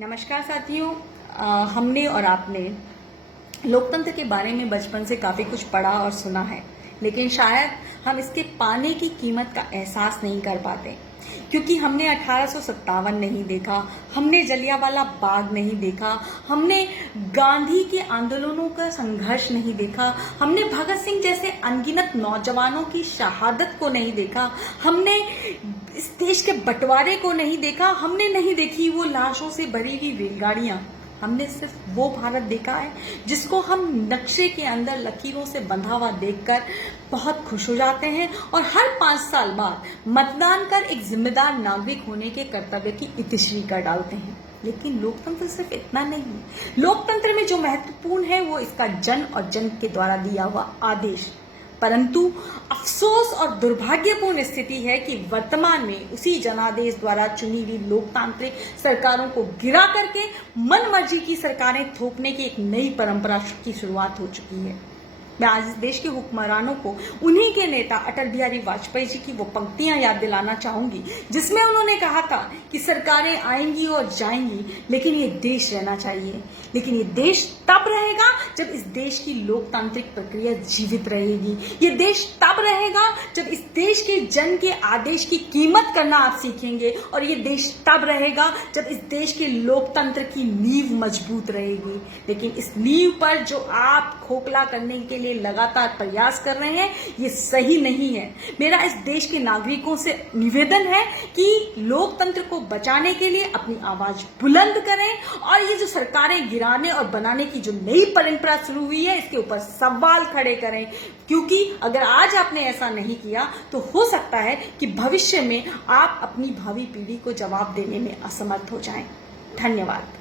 नमस्कार साथियों। हमने और आपने लोकतंत्र के बारे में बचपन से काफी कुछ पढ़ा और सुना है, लेकिन शायद हम इसके पाने की कीमत का एहसास नहीं कर पाते, क्योंकि हमने 1857 नहीं देखा, हमने जलियांवाला बाग नहीं देखा, हमने गांधी के आंदोलनों का संघर्ष नहीं देखा, हमने भगत सिंह जैसे अनगिनत नौजवानों की शहादत को नहीं देखा, हमने इस देश के बंटवारे को नहीं देखा, हमने नहीं देखी वो लाशों से भरी हुई रेलगाड़ियां। हमने सिर्फ वो भारत देखा है जिसको हम नक्शे के अंदर लकीरों से बंधा हुआ देखकर बहुत खुश हो जाते हैं और हर 5 साल बाद मतदान कर एक जिम्मेदार नागरिक होने के कर्तव्य की इतिश्री कर डालते हैं। लेकिन लोकतंत्र सिर्फ इतना नहीं। लोकतंत्र में जो महत्वपूर्ण है वो इसका जन और जन के द्वारा दिया हुआ आदेश। परंतु अफसोस और दुर्भाग्यपूर्ण स्थिति है कि वर्तमान में उसी जनादेश द्वारा चुनी हुई लोकतांत्रिक सरकारों को गिरा करके मनमर्जी की सरकारें थोपने की एक नई परंपरा की शुरुआत हो चुकी है। मैं आज इस देश के हुक्मरानों को उन्हीं के नेता अटल बिहारी वाजपेयी जी की वो पंक्तियां याद दिलाना चाहूंगी जिसमें उन्होंने कहा था कि सरकारें आएंगी और जाएंगी, लेकिन ये देश रहना चाहिए। लेकिन ये देश तब रहेगा जब इस देश की लोकतांत्रिक प्रक्रिया जीवित रहेगी। ये देश तब रहेगा जब इस देश के जन के आदेश की कीमत करना आप सीखेंगे, और ये देश तब रहेगा जब इस देश के लोकतंत्र की नींव मजबूत रहेगी। लेकिन इस नींव पर जो आप खोखला करने के लिए लगातार प्रयास कर रहे हैं, ये सही नहीं है। मेरा इस देश के नागरिकों से निवेदन है कि लोकतंत्र को बचाने के लिए अपनी आवाज बुलंद करें और ये जो सरकारें गिराने और बनाने की जो नई परंपरा शुरू हुई है, इसके ऊपर सवाल खड़े करें, क्योंकि अगर आज आपने ऐसा नहीं किया तो हो सकता है कि भविष्य में आप अपनी भावी पीढ़ी को जवाब देने में असमर्थ हो जाएं। धन्यवाद।